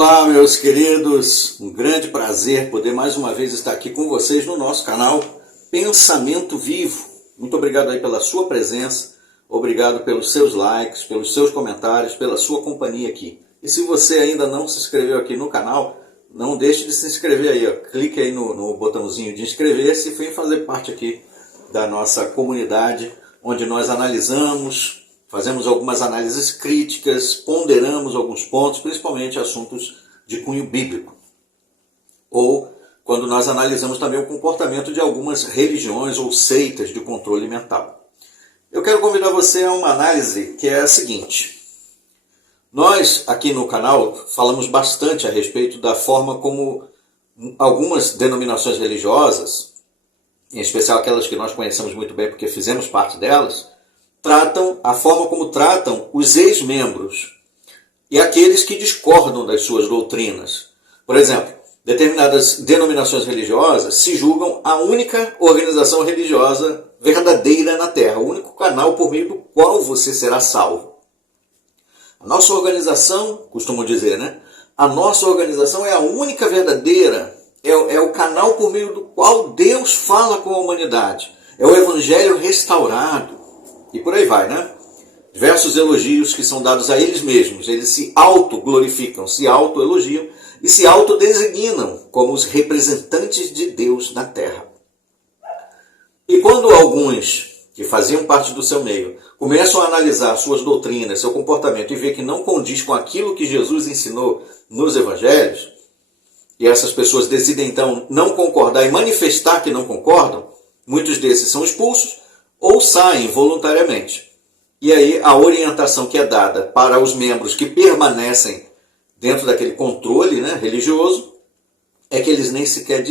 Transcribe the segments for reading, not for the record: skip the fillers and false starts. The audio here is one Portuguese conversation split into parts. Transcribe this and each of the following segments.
Olá, meus queridos, um grande prazer poder mais uma vez estar aqui com vocês no nosso canal Pensamento Vivo. Muito obrigado aí pela sua presença, obrigado pelos seus likes, pelos seus comentários, pela sua companhia aqui. E se você ainda não se inscreveu aqui no canal, não deixe de se inscrever aí, ó. Clique aí no botãozinho de inscrever-se e vem fazer parte aqui da nossa comunidade, onde nós analisamos, fazemos algumas análises críticas, ponderamos alguns pontos, principalmente assuntos de cunho bíblico. Ou quando nós analisamos também o comportamento de algumas religiões ou seitas de controle mental. Eu quero convidar você a uma análise que é a seguinte. Nós aqui no canal falamos bastante a respeito da forma como algumas denominações religiosas, em especial aquelas que nós conhecemos muito bem porque fizemos parte delas, tratam a forma como tratam os ex-membros e aqueles que discordam das suas doutrinas. Por exemplo, determinadas denominações religiosas se julgam a única organização religiosa verdadeira na Terra, o único canal por meio do qual você será salvo. A nossa organização, costumo dizer, né? A nossa organização é a única verdadeira, é o canal por meio do qual Deus fala com a humanidade. É o Evangelho restaurado. E por aí vai, né? Diversos elogios que são dados a eles mesmos. Eles se auto-glorificam, se auto-elogiam e se autodesignam como os representantes de Deus na Terra. E quando alguns que faziam parte do seu meio começam a analisar suas doutrinas, seu comportamento e ver que não condiz com aquilo que Jesus ensinou nos Evangelhos, e essas pessoas decidem então não concordar e manifestar que não concordam, muitos desses são expulsos ou saem voluntariamente. E aí a orientação que é dada para os membros que permanecem dentro daquele controle, né, religioso é que eles nem sequer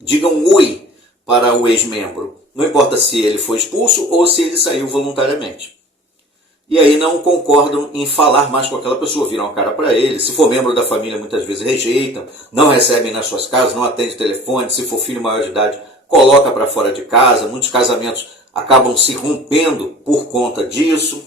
digam oi para o ex-membro. Não importa se ele foi expulso ou se ele saiu voluntariamente. E aí não concordam em falar mais com aquela pessoa, viram a cara para ele. Se for membro da família, muitas vezes rejeitam, não recebem nas suas casas, não atendem telefone. Se for filho maior de idade, coloca para fora de casa. Muitos casamentos acabam se rompendo por conta disso.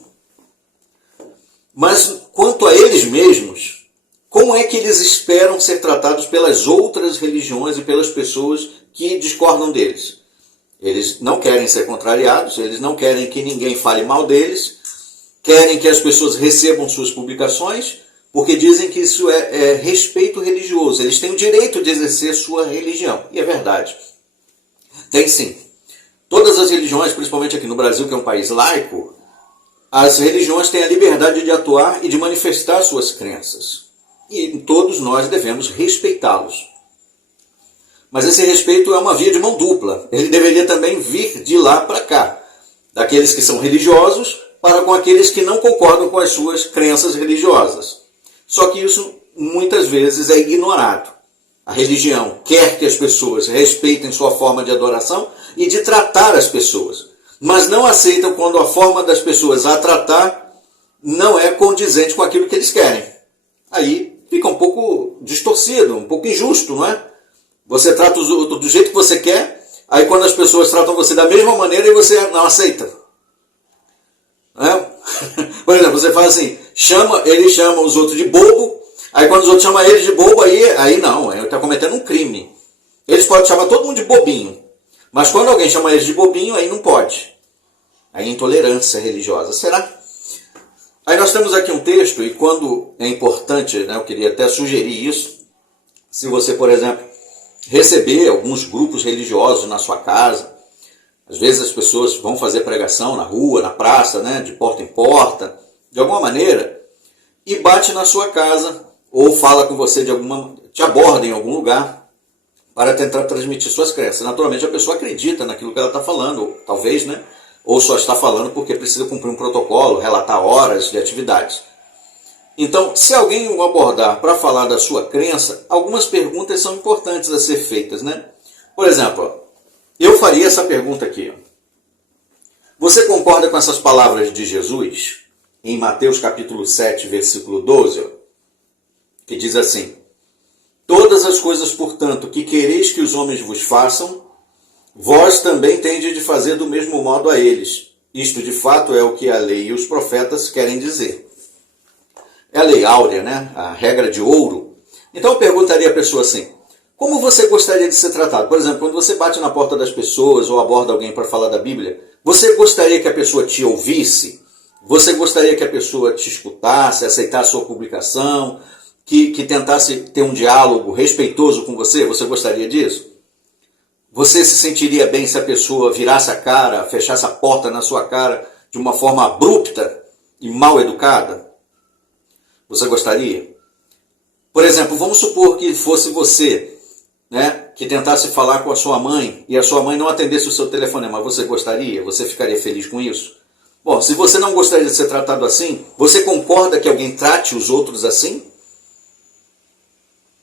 Mas quanto a eles mesmos, como é que eles esperam ser tratados pelas outras religiões e pelas pessoas que discordam deles? Eles não querem ser contrariados, eles não querem que ninguém fale mal deles, querem que as pessoas recebam suas publicações, porque dizem que isso é respeito religioso. Eles têm o direito de exercer sua religião. E é verdade. Tem sim. Todas as religiões, principalmente aqui no Brasil, que é um país laico, as religiões têm a liberdade de atuar e de manifestar suas crenças. E todos nós devemos respeitá-los. Mas esse respeito é uma via de mão dupla. Ele deveria também vir de lá para cá. Daqueles que são religiosos para com aqueles que não concordam com as suas crenças religiosas. Só que isso muitas vezes é ignorado. A religião quer que as pessoas respeitem sua forma de adoração e de tratar as pessoas. Mas não aceitam quando a forma das pessoas a tratar não é condizente com aquilo que eles querem. Aí fica um pouco distorcido, um pouco injusto, não é? Você trata os outros do jeito que você quer, aí quando as pessoas tratam você da mesma maneira e você não aceita. Por exemplo, você faz assim, ele chama os outros de bobo, aí quando os outros chamam ele de bobo, aí não, ele está cometendo um crime. Eles podem chamar todo mundo de bobinho, mas quando alguém chama eles de bobinho, aí não pode. Aí é intolerância religiosa, será? Aí nós temos aqui um texto, e quando é importante, né, eu queria até sugerir isso, se você, por exemplo, receber alguns grupos religiosos na sua casa. Às vezes as pessoas vão fazer pregação na rua, na praça, né, de porta em porta, de alguma maneira, e bate na sua casa, ou fala com você te aborda em algum lugar, para tentar transmitir suas crenças. Naturalmente a pessoa acredita naquilo que ela está falando, ou, talvez, né, ou só está falando porque precisa cumprir um protocolo, relatar horas de atividades. Então, se alguém o abordar para falar da sua crença, algumas perguntas são importantes a ser feitas, né? Por exemplo, eu faria essa pergunta aqui. Você concorda com essas palavras de Jesus, em Mateus capítulo 7, versículo 12, que diz assim: todas as coisas, portanto, que quereis que os homens vos façam, vós também tendes de fazer do mesmo modo a eles. Isto, de fato, é o que a lei e os profetas querem dizer. É a lei áurea, né? A regra de ouro Então eu perguntaria à pessoa assim, como você gostaria de ser tratado? Por exemplo, quando você bate na porta das pessoas ou aborda alguém para falar da Bíblia, você gostaria que a pessoa te ouvisse? Você gostaria que a pessoa te escutasse, aceitasse a sua publicação, que tentasse ter um diálogo respeitoso com você? Você gostaria disso? Você se sentiria bem se a pessoa virasse a cara, fechasse a porta na sua cara de uma forma abrupta e mal educada? Você gostaria? Por exemplo, vamos supor que fosse você, né, que tentasse falar com a sua mãe e a sua mãe não atendesse o seu telefonema. Você gostaria? Você ficaria feliz com isso? Bom, se você não gostaria de ser tratado assim, você concorda que alguém trate os outros assim?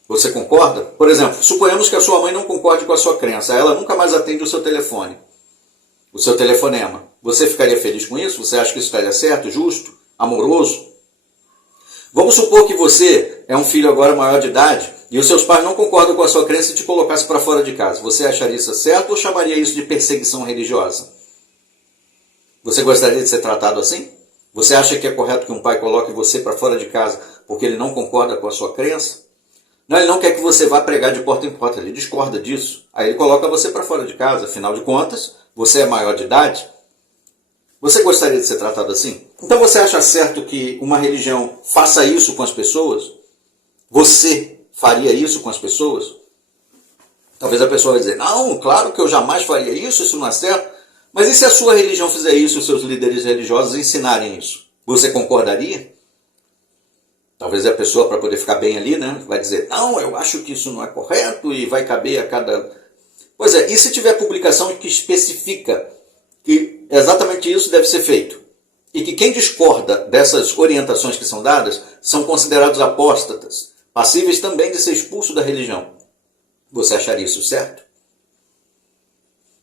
Você concorda? Por exemplo, suponhamos que a sua mãe não concorde com a sua crença. Ela nunca mais atende o seu telefone, o seu telefonema. Você ficaria feliz com isso? Você acha que isso estaria certo, justo, amoroso? Vamos supor que você é um filho agora maior de idade e os seus pais não concordam com a sua crença e te colocassem para fora de casa. Você acharia isso certo ou chamaria isso de perseguição religiosa? Você gostaria de ser tratado assim? Você acha que é correto que um pai coloque você para fora de casa porque ele não concorda com a sua crença? Não, ele não quer que você vá pregar de porta em porta, ele discorda disso. Aí ele coloca você para fora de casa, afinal de contas, você é maior de idade. Você gostaria de ser tratado assim? Então você acha certo que uma religião faça isso com as pessoas? Você faria isso com as pessoas? Talvez a pessoa vai dizer, não, claro que eu jamais faria isso, isso não é certo. Mas e se a sua religião fizer isso, os seus líderes religiosos ensinarem isso? Você concordaria? Talvez a pessoa, para poder ficar bem ali, né, vai dizer, não, eu acho que isso não é correto e vai caber a cada... Pois é, e se tiver publicação que especifica que exatamente isso deve ser feito? E que quem discorda dessas orientações que são dadas são considerados apóstatas, passíveis também de ser expulso da religião. Você acharia isso certo?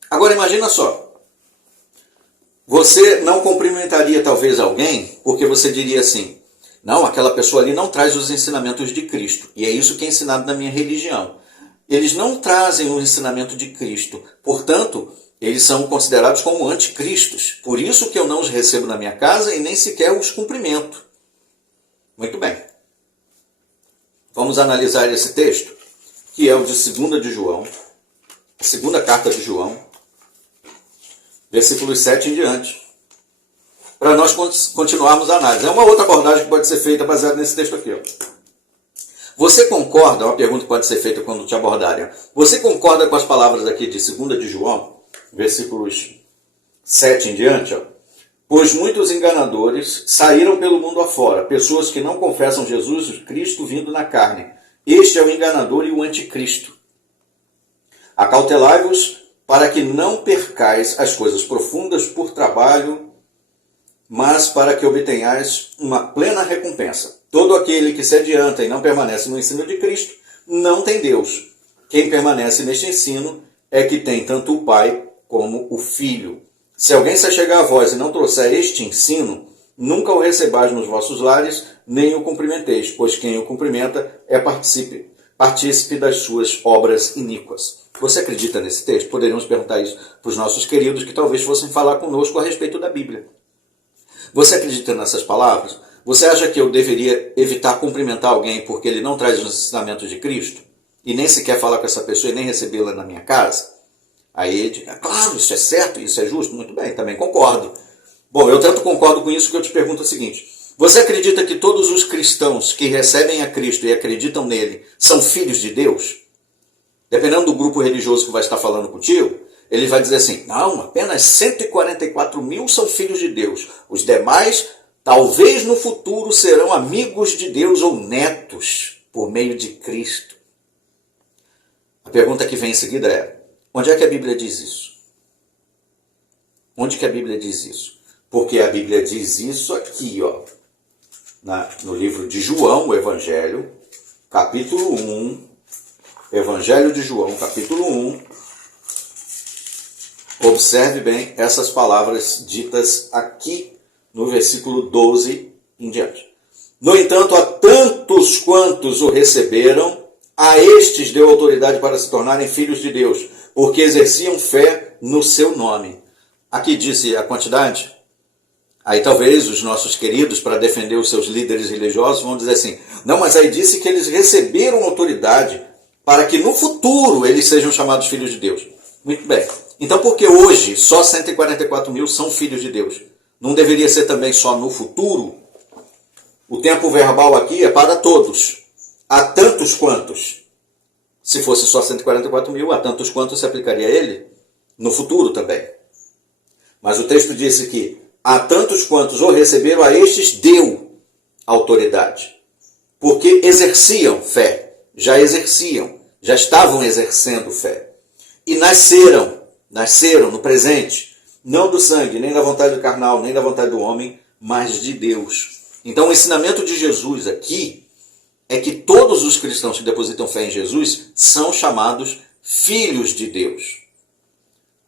Agora imagina só, você não cumprimentaria talvez alguém porque você diria assim, não, aquela pessoa ali não traz os ensinamentos de Cristo. E é isso que é ensinado na minha religião. Eles não trazem o ensinamento de Cristo. Portanto, eles são considerados como anticristos. Por isso que eu não os recebo na minha casa e nem sequer os cumprimento. Muito bem. Vamos analisar esse texto, que é o de 2 de João, a segunda carta de João, versículos 7 em diante. Para nós continuarmos a análise. É uma outra abordagem que pode ser feita baseada nesse texto aqui. Ó. Você concorda, uma pergunta que pode ser feita quando te abordarem. Você concorda com as palavras aqui de 2 de João, versículos 7 em diante? Ó? Pois muitos enganadores saíram pelo mundo afora, pessoas que não confessam Jesus Cristo vindo na carne. Este é o enganador e o anticristo. Acautelai-vos para que não percais as coisas profundas por trabalho, mas para que obtenhais uma plena recompensa. Todo aquele que se adianta e não permanece no ensino de Cristo, não tem Deus. Quem permanece neste ensino é que tem tanto o Pai como o Filho. Se alguém se achegar a vós e não trouxer este ensino, nunca o recebais nos vossos lares, nem o cumprimenteis, pois quem o cumprimenta é partícipe das suas obras iníquas. Você acredita nesse texto? Poderíamos perguntar isso para os nossos queridos que talvez fossem falar conosco a respeito da Bíblia. Você acredita nessas palavras? Você acha que eu deveria evitar cumprimentar alguém porque ele não traz os ensinamentos de Cristo? E nem sequer falar com essa pessoa e nem recebê-la na minha casa? Aí ele diz, claro, isso é certo, isso é justo. Muito bem, também concordo. Bom, eu tanto concordo com isso que eu te pergunto o seguinte. Você acredita que todos os cristãos que recebem a Cristo e acreditam nele são filhos de Deus? Dependendo do grupo religioso que vai estar falando contigo, ele vai dizer assim, não, apenas 144 mil são filhos de Deus. Os demais, talvez no futuro, serão amigos de Deus ou netos por meio de Cristo. A pergunta que vem em seguida é, onde é que a Bíblia diz isso? Onde que a Bíblia diz isso? Porque a Bíblia diz isso aqui, ó, no livro de João, o Evangelho, capítulo 1, Evangelho de João, capítulo 1, observe bem essas palavras ditas aqui no versículo 12 em diante. No entanto, a tantos quantos o receberam, a estes deu autoridade para se tornarem filhos de Deus, porque exerciam fé no seu nome. Aqui disse a quantidade? Aí talvez os nossos queridos, para defender os seus líderes religiosos, vão dizer assim, não, mas aí disse que eles receberam autoridade para que no futuro eles sejam chamados filhos de Deus. Muito bem. Então por que hoje só 144 mil são filhos de Deus? Não deveria ser também só no futuro? O tempo verbal aqui é para todos. Há tantos quantos. Se fosse só 144 mil, há tantos quantos se aplicaria a ele? No futuro também. Mas o texto disse que há tantos quantos o receberam, a estes deu autoridade. Porque exerciam fé. Já exerciam. Já estavam exercendo fé. E nasceram no presente, não do sangue, nem da vontade carnal, nem da vontade do homem, mas de Deus. Então o ensinamento de Jesus aqui é que todos os cristãos que depositam fé em Jesus são chamados filhos de Deus.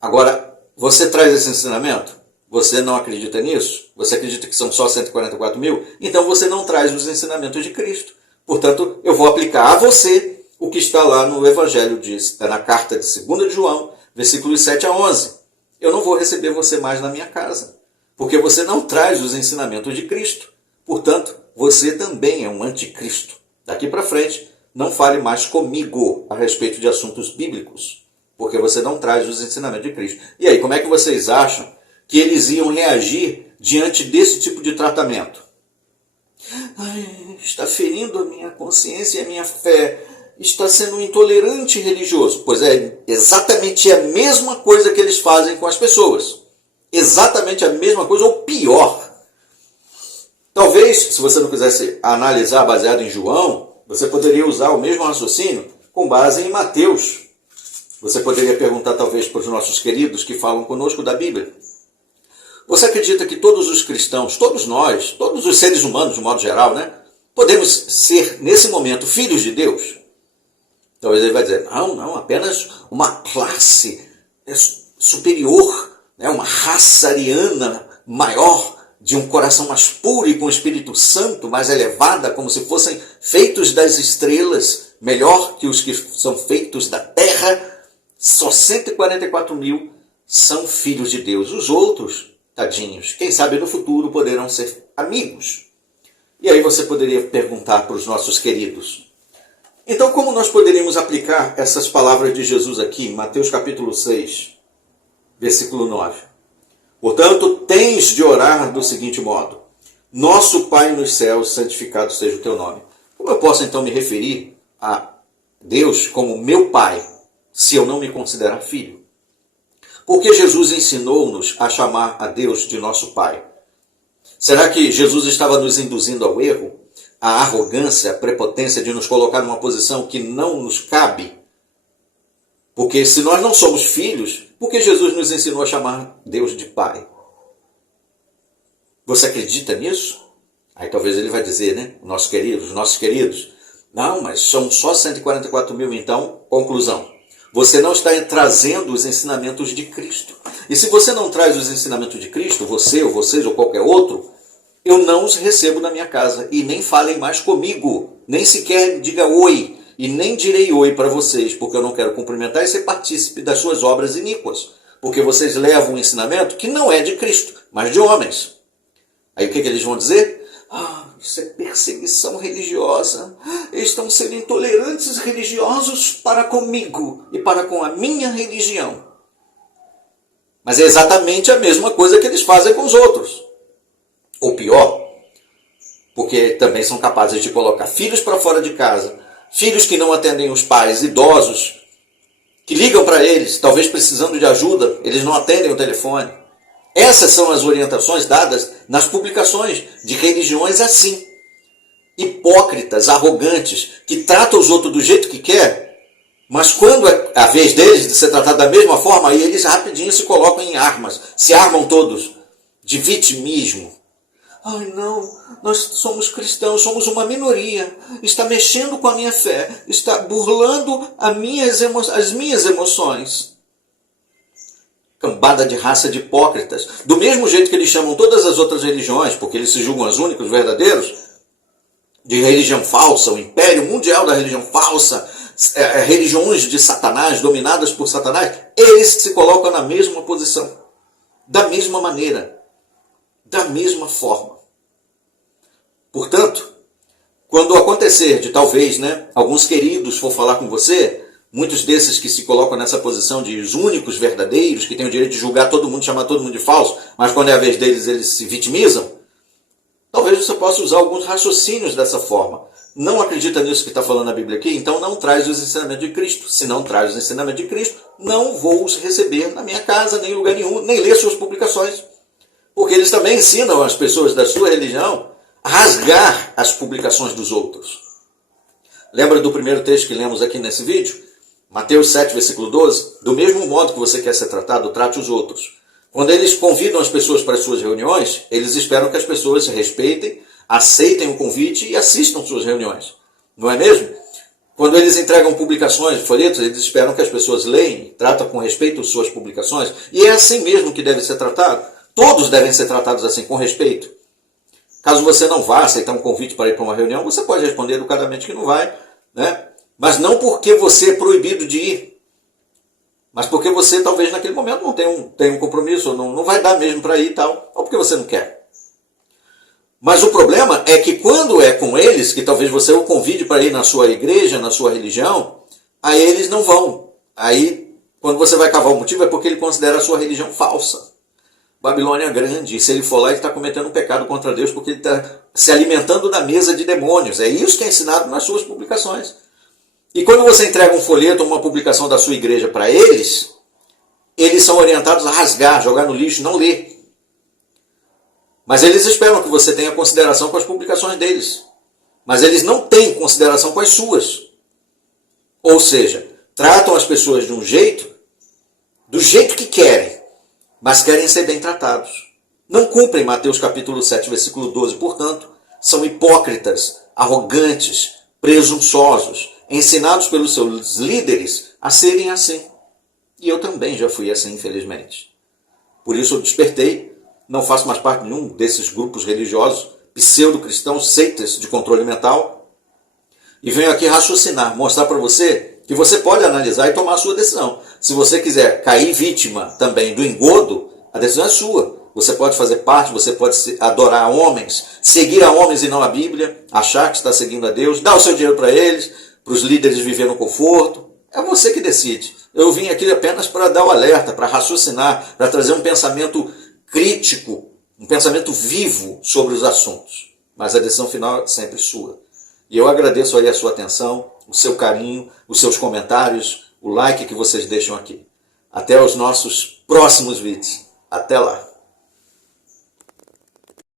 Agora, você traz esse ensinamento? Você não acredita nisso? Você acredita que são só 144 mil? Então você não traz os ensinamentos de Cristo. Portanto, eu vou aplicar a você o que está lá no Evangelho, na carta de 2 de João, versículos 7 a 11. Eu não vou receber você mais na minha casa, porque você não traz os ensinamentos de Cristo. Portanto, você também é um anticristo. Daqui para frente, não fale mais comigo a respeito de assuntos bíblicos, porque você não traz os ensinamentos de Cristo. E aí, como é que vocês acham que eles iam reagir diante desse tipo de tratamento? Ai, está ferindo a minha consciência e a minha fé. Está sendo um intolerante religioso. Pois é, exatamente a mesma coisa que eles fazem com as pessoas. Exatamente a mesma coisa, ou pior. Talvez, se você não quisesse analisar baseado em João, você poderia usar o mesmo raciocínio com base em Mateus. Você poderia perguntar talvez para os nossos queridos que falam conosco da Bíblia. Você acredita que todos os cristãos, todos nós, todos os seres humanos de modo geral, podemos ser nesse momento filhos de Deus? Talvez ele vai dizer, não, apenas uma classe superior, uma raça ariana maior, de um coração mais puro e com o Espírito Santo mais elevada, como se fossem feitos das estrelas, melhor que os que são feitos da terra. Só 144 mil são filhos de Deus. Os outros, tadinhos, quem sabe no futuro poderão ser amigos. E aí você poderia perguntar para os nossos queridos, então como nós poderíamos aplicar essas palavras de Jesus aqui, em Mateus capítulo 6, versículo 9? Portanto, tens de orar do seguinte modo: Nosso Pai nos céus, santificado seja o teu nome. Como eu posso então me referir a Deus como meu Pai, se eu não me considerar filho? Porque Jesus ensinou-nos a chamar a Deus de nosso Pai. Será que Jesus estava nos induzindo ao erro? A arrogância, a prepotência de nos colocar numa posição que não nos cabe? Porque se nós não somos filhos, por que Jesus nos ensinou a chamar Deus de Pai? Você acredita nisso? Aí talvez ele vai dizer, nossos queridos, não, mas são só 144 mil, então, conclusão. Você não está trazendo os ensinamentos de Cristo. E se você não traz os ensinamentos de Cristo, você ou vocês ou qualquer outro, eu não os recebo na minha casa e nem falem mais comigo, nem sequer diga oi. E nem direi oi para vocês, porque eu não quero cumprimentar e ser partícipe das suas obras iníquas. Porque vocês levam um ensinamento que não é de Cristo, mas de homens. Aí o que eles vão dizer? Isso é perseguição religiosa. Eles estão sendo intolerantes religiosos para comigo e para com a minha religião. Mas é exatamente a mesma coisa que eles fazem com os outros. Ou pior, porque também são capazes de colocar filhos para fora de casa, filhos que não atendem os pais, idosos, que ligam para eles, talvez precisando de ajuda, eles não atendem o telefone. Essas são as orientações dadas nas publicações de religiões assim. Hipócritas, arrogantes, que tratam os outros do jeito que quer, mas quando é a vez deles de ser tratado da mesma forma, aí eles rapidinho se colocam em armas, se armam todos de vitimismo. Não, nós somos cristãos, somos uma minoria, está mexendo com a minha fé, está burlando as minhas emoções. Cambada de raça de hipócritas. Do mesmo jeito que eles chamam todas as outras religiões, porque eles se julgam as únicas verdadeiros, de religião falsa, o império mundial da religião falsa, religiões de Satanás, dominadas por Satanás, eles se colocam na mesma posição, da mesma maneira. da mesma forma. Portanto, quando acontecer de talvez, alguns queridos for falar com você, muitos desses que se colocam nessa posição de os únicos verdadeiros, que têm o direito de julgar todo mundo, chamar todo mundo de falso, mas quando é a vez deles, eles se vitimizam, talvez você possa usar alguns raciocínios dessa forma. Não acredita nisso que está falando a Bíblia aqui? Então não traz os ensinamentos de Cristo. Se não traz os ensinamentos de Cristo, não vou os receber na minha casa, nem em lugar nenhum, nem ler suas publicações. Porque eles também ensinam as pessoas da sua religião a rasgar as publicações dos outros. Lembra do primeiro texto que lemos aqui nesse vídeo? Mateus 7, versículo 12. Do mesmo modo que você quer ser tratado, trate os outros. Quando eles convidam as pessoas para as suas reuniões, eles esperam que as pessoas respeitem, aceitem o convite e assistam suas reuniões. Não é mesmo? Quando eles entregam publicações, folhetos, eles esperam que as pessoas leiam, tratam com respeito suas publicações. E é assim mesmo que deve ser tratado. Todos devem ser tratados assim, com respeito. Caso você não vá aceitar um convite para ir para uma reunião, você pode responder educadamente que não vai, Mas não porque você é proibido de ir, mas porque você talvez naquele momento não tenha um compromisso, ou não vai dar mesmo para ir e tal, ou porque você não quer. Mas o problema é que quando é com eles, que talvez você o convide para ir na sua igreja, na sua religião, aí eles não vão. Aí, quando você vai cavar o motivo, é porque ele considera a sua religião falsa. Babilônia é grande, e se ele for lá, ele está cometendo um pecado contra Deus, porque ele está se alimentando da mesa de demônios. É isso que é ensinado nas suas publicações. E quando você entrega um folheto ou uma publicação da sua igreja para eles, eles são orientados a rasgar, jogar no lixo, não ler. Mas eles esperam que você tenha consideração com as publicações deles. Mas eles não têm consideração com as suas. Ou seja, tratam as pessoas de um jeito, do jeito que querem, mas querem ser bem tratados. Não cumprem Mateus capítulo 7, versículo 12. Portanto, são hipócritas, arrogantes, presunçosos, ensinados pelos seus líderes a serem assim. E eu também já fui assim, infelizmente. Por isso eu despertei, não faço mais parte de nenhum desses grupos religiosos, pseudo-cristãos, seitas de controle mental, e venho aqui raciocinar, mostrar para você que você pode analisar e tomar a sua decisão. Se você quiser cair vítima também do engodo, a decisão é sua. Você pode fazer parte, você pode adorar homens, seguir a homens e não a Bíblia, achar que está seguindo a Deus, dar o seu dinheiro para eles, para os líderes viver no conforto. É você que decide. Eu vim aqui apenas para dar o alerta, para raciocinar, para trazer um pensamento crítico, um pensamento vivo sobre os assuntos. Mas a decisão final é sempre sua. E eu agradeço aí a sua atenção, o seu carinho, os seus comentários, o like que vocês deixam aqui. Até os nossos próximos vídeos. Até lá!